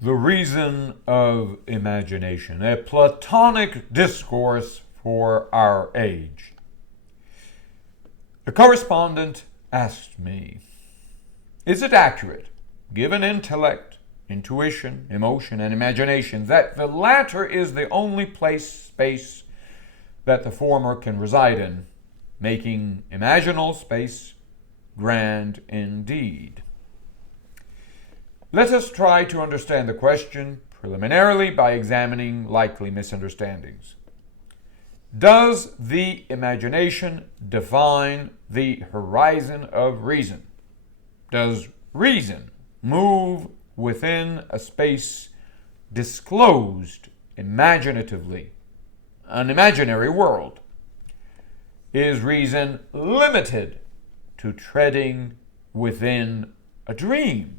The Reason of Imagination, a Platonic discourse for our age. A correspondent asked me, is it accurate, given intellect, intuition, emotion, and imagination, that the latter is the only space that the former can reside in, making imaginal space grand indeed? Let us try to understand the question preliminarily by examining likely misunderstandings. Does the imagination define the horizon of reason? Does reason move within a space disclosed imaginatively, an imaginary world? Is reason limited to treading within a dream?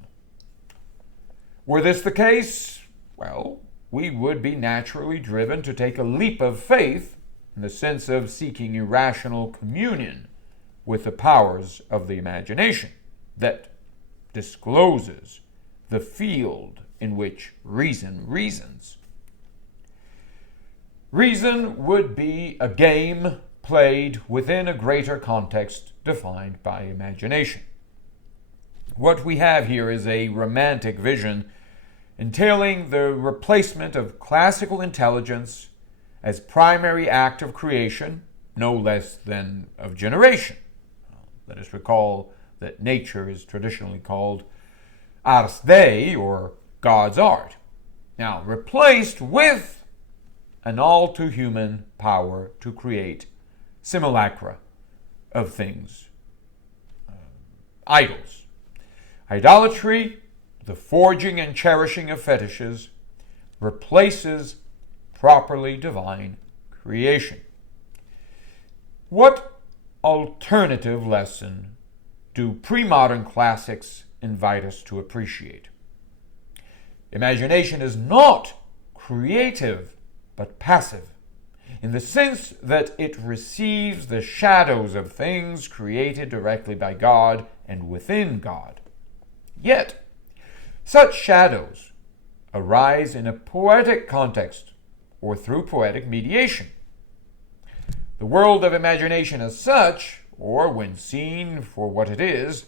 Were this the case, well, we would be naturally driven to take a leap of faith in the sense of seeking irrational communion with the powers of the imagination that discloses the field in which reason reasons. Reason would be a game played within a greater context defined by imagination. What we have here is a romantic vision entailing the replacement of classical intelligence as primary act of creation, no less than of generation. Let us recall that nature is traditionally called ars dei, or God's art. Now, replaced with an all-too-human power to create simulacra of things, idols. Idolatry, the forging and cherishing of fetishes, replaces properly divine creation. What alternative lesson do pre-modern classics invite us to appreciate? Imagination is not creative, but passive, in the sense that it receives the shadows of things created directly by God and within God. Yet, such shadows arise in a poetic context or through poetic mediation. The world of imagination as such, or when seen for what it is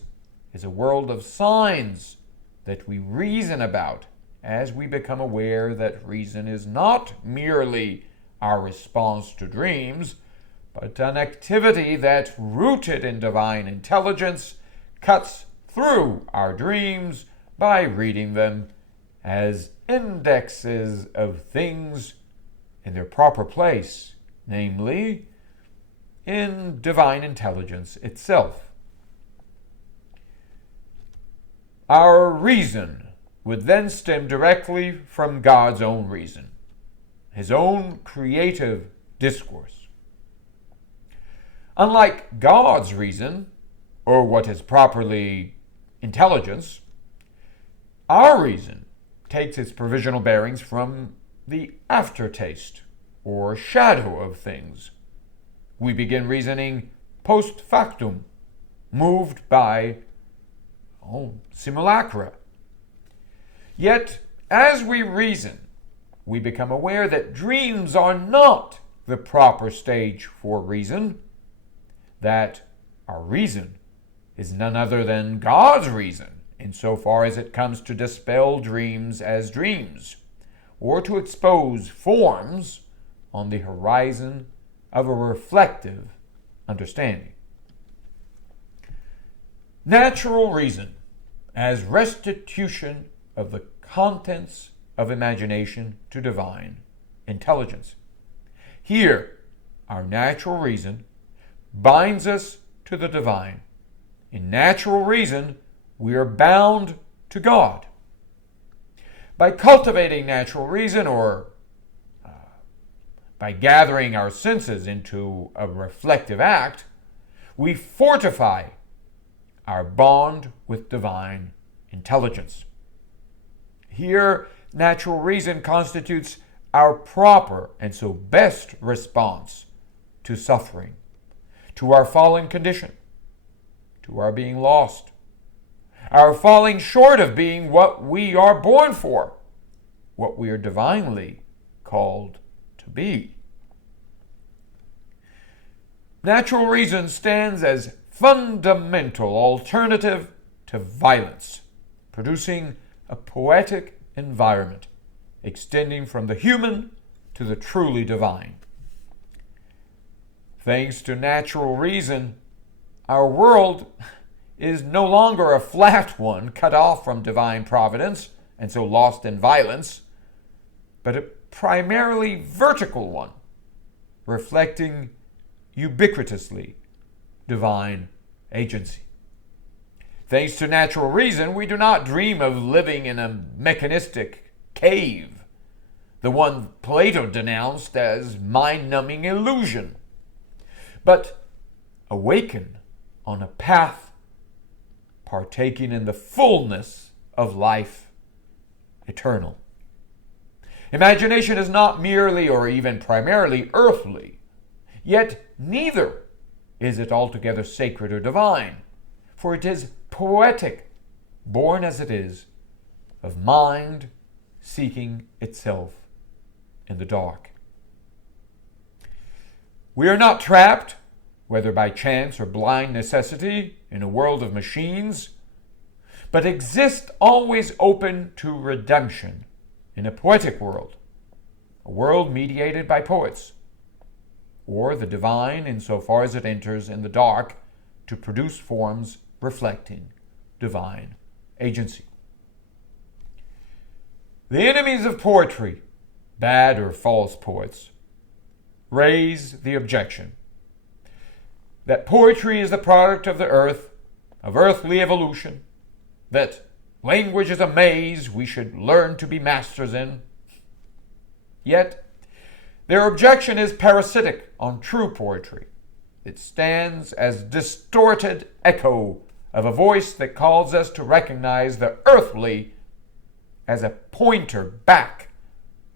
a world of signs that we reason about as we become aware that reason is not merely our response to dreams, but an activity that, rooted in divine intelligence, cuts through our dreams by reading them as indexes of things in their proper place, namely, in divine intelligence itself. Our reason would then stem directly from God's own reason, his own creative discourse. Unlike God's reason, or what is properly intelligence, our reason takes its provisional bearings from the aftertaste or shadow of things. We begin reasoning post factum, moved by simulacra. Yet, as we reason, we become aware that dreams are not the proper stage for reason, that our reason is none other than God's reason, insofar as it comes to dispel dreams as dreams, or to expose forms on the horizon of a reflective understanding. Natural reason as restitution of the contents of imagination to divine intelligence. Here, our natural reason binds us to the divine. In natural reason, we are bound to God. By cultivating natural reason, or by gathering our senses into a reflective act, we fortify our bond with divine intelligence. Here, natural reason constitutes our proper and so best response to suffering, to our fallen condition, to our being lost, our falling short of being what we are born for, what we are divinely called to be. Natural reason stands as fundamental alternative to violence, producing a poetic environment extending from the human to the truly divine. Thanks to natural reason, our world is no longer a flat one cut off from divine providence and so lost in violence, but a primarily vertical one, reflecting ubiquitously divine agency. Thanks to natural reason, we do not dream of living in a mechanistic cave, the one Plato denounced as mind-numbing illusion, but awaken on a path partaking in the fullness of life eternal. Imagination is not merely or even primarily earthly, yet neither is it altogether sacred or divine, for it is poetic, born as it is of mind seeking itself in the dark. We are not trapped, whether by chance or blind necessity, in a world of machines, but exist always open to redemption in a poetic world, a world mediated by poets, or the divine insofar as it enters in the dark to produce forms reflecting divine agency. The enemies of poetry, bad or false poets, raise the objection that poetry is the product of the earth, of earthly evolution, that language is a maze we should learn to be masters in. Yet, their objection is parasitic on true poetry. It stands as distorted echo of a voice that calls us to recognize the earthly as a pointer back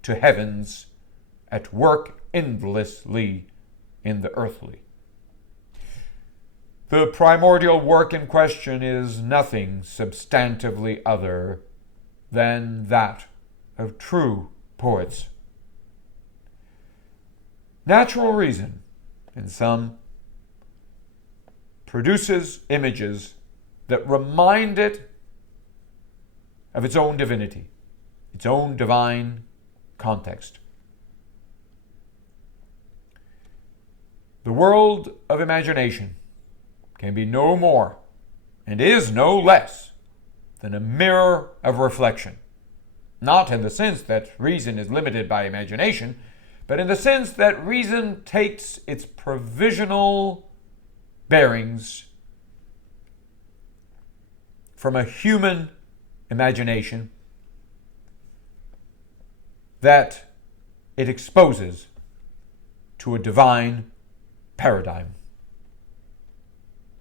to heavens at work endlessly in the earthly. The primordial work in question is nothing substantively other than that of true poets. Natural reason, in sum, produces images that remind it of its own divinity, its own divine context. The world of imagination can be no more and is no less than a mirror of reflection, not in the sense that reason is limited by imagination, but in the sense that reason takes its provisional bearings from a human imagination that it exposes to a divine paradigm.